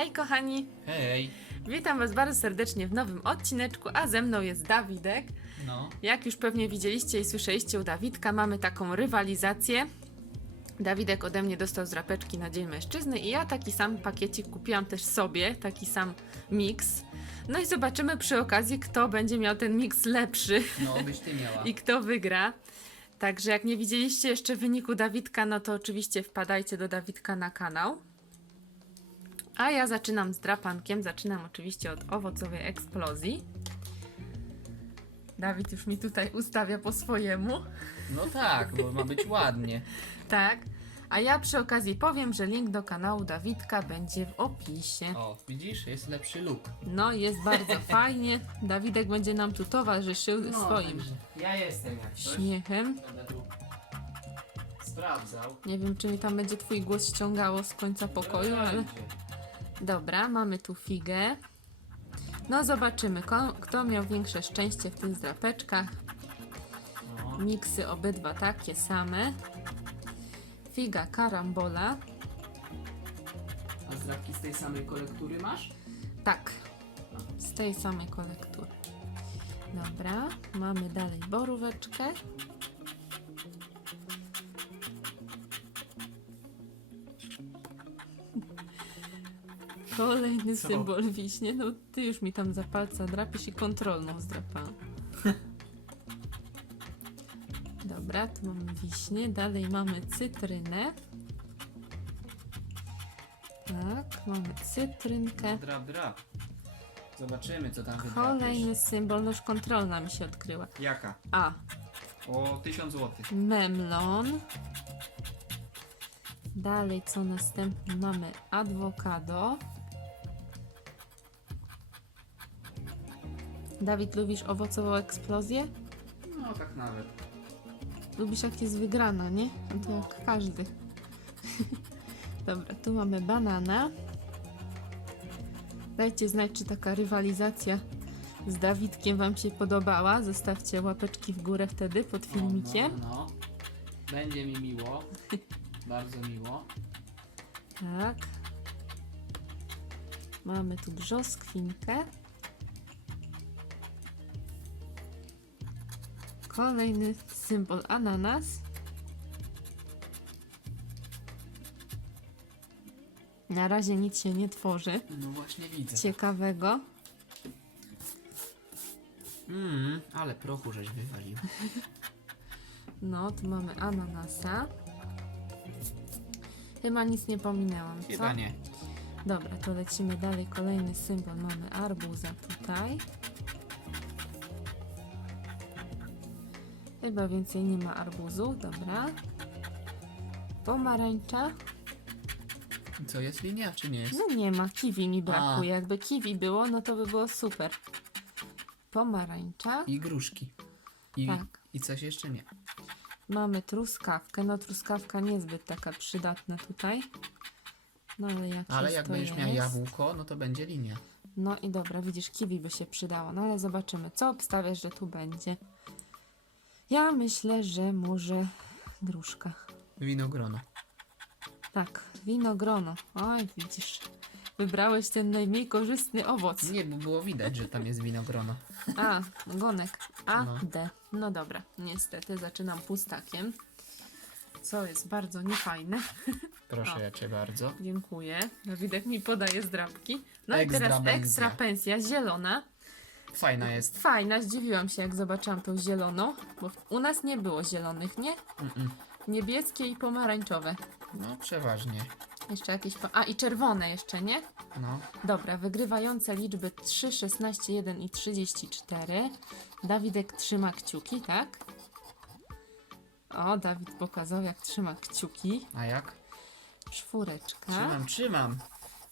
Hej kochani, Hej. witam Was bardzo serdecznie w nowym odcineczku, a ze mną jest Dawidek. No. Jak już pewnie widzieliście i słyszeliście u Dawidka, mamy taką rywalizację. Dawidek ode mnie dostał z rapeczki na Dzień Mężczyzny i ja taki sam pakiecik kupiłam też sobie, taki sam miks. No i zobaczymy przy okazji, kto będzie miał ten miks lepszy No, byś ty miała. i kto wygra. Także jak nie widzieliście jeszcze wyniku Dawidka, no to oczywiście wpadajcie do Dawidka na kanał. A ja zaczynam z drapankiem. Zaczynam oczywiście od owocowej eksplozji. Dawid już mi tutaj ustawia po swojemu. No tak, bo ma być ładnie. Tak. A ja przy okazji powiem, że link do kanału Dawidka będzie w opisie. O, widzisz, jest lepszy look. No, jest bardzo fajnie. Dawidek będzie nam tu towarzyszył No, swoim Ja jestem jak coś. śmiechem. Będę tu sprawdzał. Nie wiem, czy mi tam będzie twój głos ściągało z końca pokoju, ale... Będzie. Dobra, mamy tu figę. No zobaczymy, kto miał większe szczęście w tych zdrapeczkach. No. Miksy obydwa takie same. Figa karambola. A zdrapki z tej samej kolektury masz? Tak, z tej samej kolektury. Dobra, mamy dalej boróweczkę. Kolejny Co? symbol wiśnie. No ty już mi tam za palca drapisz i kontrolną zdrapałam. Dobra, tu mamy wiśnie. Dalej mamy cytrynę. Tak, mamy cytrynkę. Drap, drap. Zobaczymy, co tam. Kolejny symbol, no już kontrolna mi się odkryła. Jaka? A, O 1000 zł. memlon. Dalej, co następne? Mamy awokado. Dawid, lubisz owocową eksplozję? No, tak nawet. Lubisz jak jest wygrana, nie? No to jak każdy. Dobra, tu mamy banana. Dajcie znać, czy taka rywalizacja z Dawidkiem Wam się podobała. Zostawcie łapeczki w górę wtedy pod filmikiem. No, no. Będzie mi miło. Bardzo miło. Tak. Mamy tu brzoskwinkę. Kolejny symbol ananas. Na razie nic się nie tworzy No właśnie widzę. ciekawego. Mmm, ale prochu żeś wywalił. No, tu mamy ananasa. Chyba nic nie pominęłam, co? Chyba nie. Dobra, to lecimy dalej. Kolejny symbol mamy arbuza tutaj. Chyba więcej nie ma arbuzu, dobra. Pomarańcza. Co, jest linia, czy nie jest? No nie ma, kiwi mi brakuje. A. Jakby kiwi było, no to by było super. Pomarańcza. I gruszki. I, Tak. I coś jeszcze nie. Mamy truskawkę. No truskawka niezbyt taka przydatna tutaj. No ale jak Ale jak będziesz miał jabłko, no to będzie linia. No i dobra, widzisz, kiwi by się przydało. No ale zobaczymy, co obstawiasz, że tu będzie. Ja myślę, że może gruszka. Winogrono. Tak, winogrono. Oj, widzisz. Wybrałeś ten najmniej korzystny owoc. Nie, bo było widać, że tam jest winogrono. A, gonek. A, No. D. No dobra, niestety zaczynam pustakiem. Co jest bardzo niefajne. Proszę O. ja cię bardzo. Dziękuję. Dawidek mi podaje zdrabki. No i Ekstra teraz pensja. ekstra pensja zielona. Fajna jest. Fajna, zdziwiłam się jak zobaczyłam tą zieloną, bo u nas nie było zielonych, nie? Mm-mm. Niebieskie i pomarańczowe. No, przeważnie. Jeszcze jakieś. Po... A i czerwone jeszcze, nie? No. Dobra, wygrywające liczby 3, 16, 1 i 34. Dawidek trzyma kciuki, tak? O, Dawid pokazał jak trzyma kciuki. A jak? Czwóreczka. Trzymam, trzymam.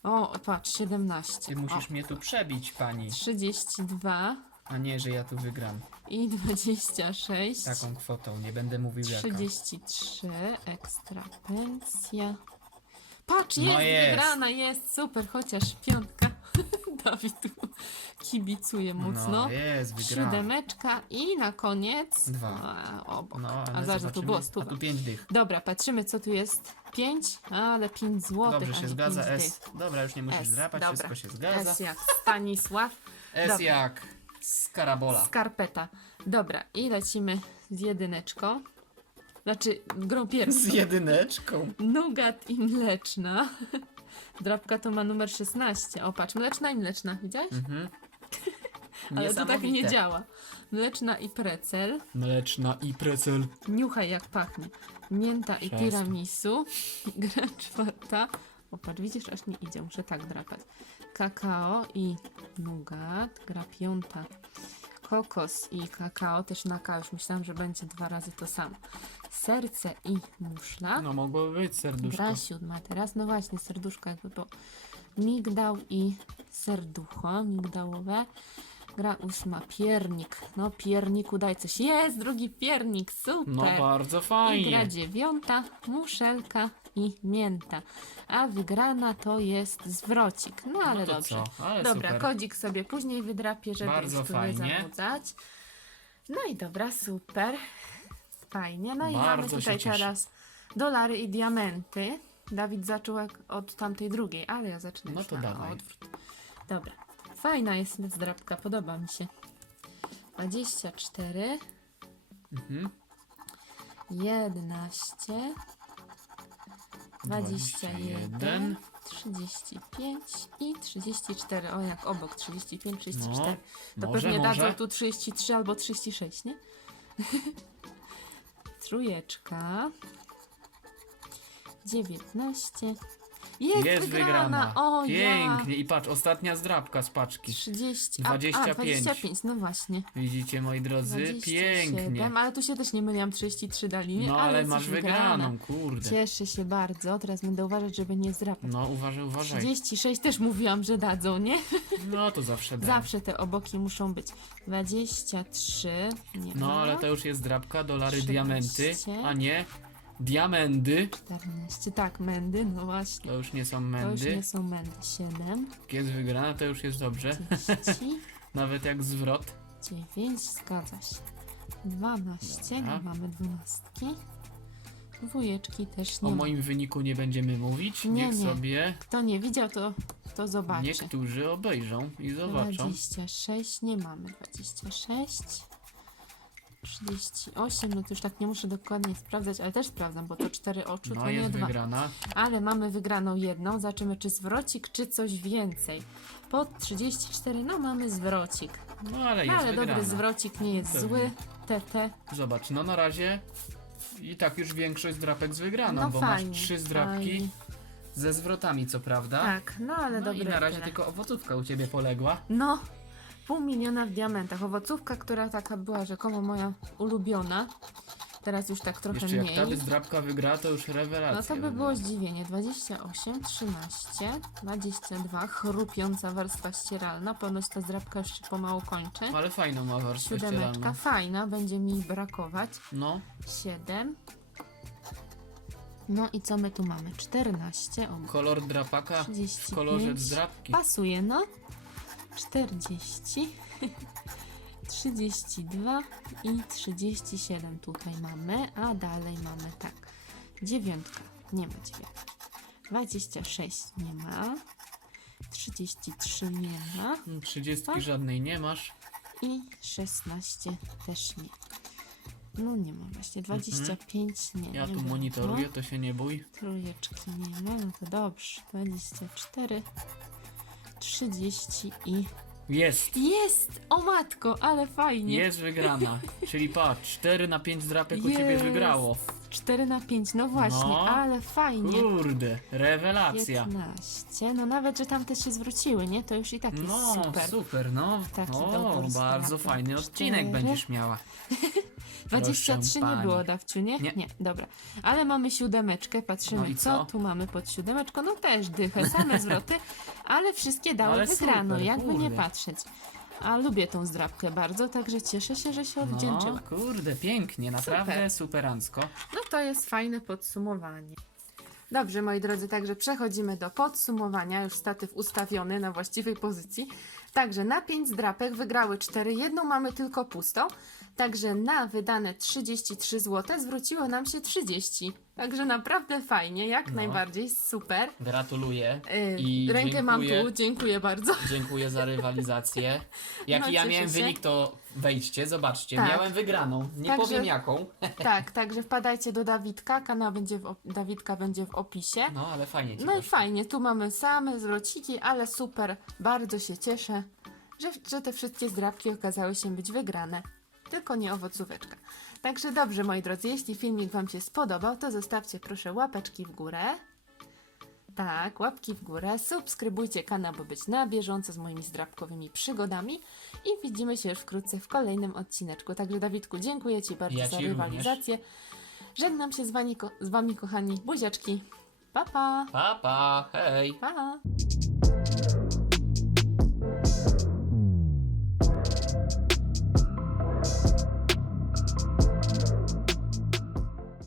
O, patrz, 17. Ty musisz mnie tu przebić, pani. O, 32 A nie, że ja tu wygram i 26. taką kwotą. Nie będę mówił jaka. 33, ekstra pensja. Patrz, No jest, jest. wygrana, jest, super, chociaż piątka. Dawid tu kibicuje mocno. No, jest, wygrałem. Siódemeczka i na koniec. Dwa. A, obok. No, A zaraz, to zobaczymy. było A stuwa. tu pięć dych. Dobra, patrzymy co tu jest. Pięć, ale pięć złotych. Dobrze się zgadza. S. Dobra, już nie musisz S, drapać, dobra. wszystko się zgadza. S jak Stanisław. S Dobra. jak skarabola. Skarpeta. Dobra, i lecimy z jedyneczką. Znaczy, grą pierwszą. Z jedyneczką. Nugat i mleczna. Drapka to ma numer 16. O, patrz, mleczna i mleczna, widziałeś? Mhm. Ale to tak nie Niesamowite. działa. Mleczna i precel. Mleczna i precel. Niuchaj jak pachnie. Mięta i tiramisu. Gra czwarta. O, patrz, widzisz, aż nie idzie, muszę tak drapać. Kakao i nugat. Gra piąta. Kokos i kakao, też na K, już myślałam, że będzie dwa razy to samo. Serce i muszla. No mogło być serduszko. Gra siódma teraz, no właśnie, serduszko jakby było. Migdał i serducho, migdałowe. Gra ósma, piernik. No pierniku daj coś. Jest, drugi piernik, super. No bardzo I gra fajnie. dziewiąta, muszelka i mięta. A wygrana to jest zwrocik. No ale no dobrze. Ale Dobra, super. kodzik sobie później wydrapię, żeby Bardzo już tu fajnie. nie. No i dobra, super. Fajnie. No i mamy Bardzo tutaj teraz dolary i diamenty. Dawid zaczął od tamtej drugiej, ale ja zacznę No to na dawaj. odwrót. Dobra. Fajna jest zdrabka, podoba mi się. 24, Mhm. 11, 21, 21, 35 i 34. O, jak obok 35, 34. No, To może, pewnie może. dadzą tu 33 albo 36, nie? Trójeczka. 19. Jest, wygrana! O, Pięknie. I patrz, ostatnia zdrabka z ja. paczki. 30. A, 25. A, 25, no właśnie. Widzicie, moi drodzy? 27, Pięknie. ale tu się też nie myliłam, 33 dali, nie? No ale jesteś masz wygraną, kurde. Cieszę się bardzo. Teraz będę uważać, żeby nie zdrapać. No uważaj, uważaj. 36 też mówiłam, że dadzą, nie? No to zawsze da. Zawsze te oboki muszą być. 23. Nie No ma. ale to już jest drapka, dolary, 13. diamenty, a nie diamendy. 14. Tak, mędy, no właśnie. To już nie są To już mędy. nie są mędy. 7. Jak jest wygrana, to już jest dobrze. 30. Nawet jak zwrot. 9. Zgadza się. 12. Dobra. Nie mamy dwunastki. Dwójeczki też nie O ma. moim wyniku nie będziemy mówić. Nie, Niech nie. sobie Kto nie widział, to, to zobaczy. niektórzy obejrzą i zobaczą. 26. Nie mamy. 26. 38, no to już tak nie muszę dokładnie sprawdzać, ale też sprawdzam, bo to cztery oczu, No to nie jest dwa. wygrana. Ale mamy wygraną jedną. Zobaczymy, czy zwrocik, czy coś więcej. Po 34, no mamy zwrocik. No ale No jest ale wygrana. dobry zwrocik nie jest Pewnie. zły. TT. Zobacz, no na razie i tak już większość zdrapek z wygraną, No bo fajnie. masz trzy zdrapki fajnie. ze zwrotami, co prawda. Tak, no ale no dobre i na razie tyle. tylko owocówka u ciebie poległa. No, pół miliona w diamentach. Owocówka, która taka była rzekomo moja ulubiona. Teraz już tak trochę Jeszcze jak mniej. ta by zdrapka wygrała, to już rewelacja. No to by by było zdziwienie. 28, 13, 22, chrupiąca warstwa ścieralna. Ponoć ta zdrabka się pomału kończy. Ale fajną ma warstwę Siódemeczka, ścieralną. fajna, będzie mi brakować. No, 7. No i co my tu mamy? 14. O, kolor drapaka w 35. kolorze zdrapki. Pasuje, no. 40. 32 i 37 tutaj mamy, a dalej mamy tak. Dziewiątka, nie ma dziewiątki. 26 nie ma. 33 nie ma. Trzydziestki żadnej nie masz. I 16 też nie. No nie ma właśnie. 25 nie. Mhm. Ja nie tu monitoruję, to się nie bój. Trójeczki nie ma, no to dobrze. 24, 30 i... Jest! Jest! O matko, ale fajnie. Jest wygrana. Czyli patrz, 4 na 5 zdrapek u ciebie Jest. wygrało. 4 na 5, no właśnie, No. ale fajnie. Kurde, rewelacja. 15, no nawet, że tamte się zwróciły, nie? To już i tak jest No, super. super, no. Taki O, dobór bardzo zdrapek. fajny odcinek Cztery. będziesz miała. 23 nie pani. było, Dawciu, nie? Nie. dobra. Ale mamy siódemeczkę, patrzymy, No i co? co? tu mamy pod siódemeczką. No też dychę, same zwroty, ale wszystkie dały Ale wygraną, super, jakby nie kurde. patrzeć. A lubię tą zdrabkę bardzo, także cieszę się, że się odwdzięczyła. No, kurde, pięknie, naprawdę superancko. No to jest fajne podsumowanie. Dobrze, moi drodzy, także przechodzimy do podsumowania. Już statyw ustawiony na właściwej pozycji. Także na 5 zdrapek wygrały 4, jedną mamy tylko pustą. Także na wydane 33 zł zwróciło nam się 30. Także naprawdę fajnie, jak No. najbardziej, super. Gratuluję. Yy, I rękę mam dziękuję. tu, dziękuję bardzo. Dziękuję za rywalizację. Jaki No, ja cieszę miałem się. wynik, to wejdźcie, zobaczcie. Tak. Miałem wygraną. Nie Także- powiem jaką. Tak, także wpadajcie do Dawidka, kanał będzie w, op- Dawidka będzie w opisie. No, ale fajnie ci No i poszło. fajnie, tu mamy same zwrociki, ale super, bardzo się cieszę, że, że te wszystkie zdrabki okazały się być wygrane. Tylko nie owocóweczka. Także dobrze, moi drodzy, jeśli filmik Wam się spodobał, to zostawcie proszę łapeczki w górę. Tak, łapki w górę, subskrybujcie kanał, by być na bieżąco z moimi zdrabkowymi przygodami i widzimy się już wkrótce w kolejnym odcineczku. Także Dawidku, dziękuję Ci bardzo Ja za ci również. rywalizację. Żegnam się z wami, z wami kochani buziaczki. Pa, pa! Pa, pa, hej. Pa!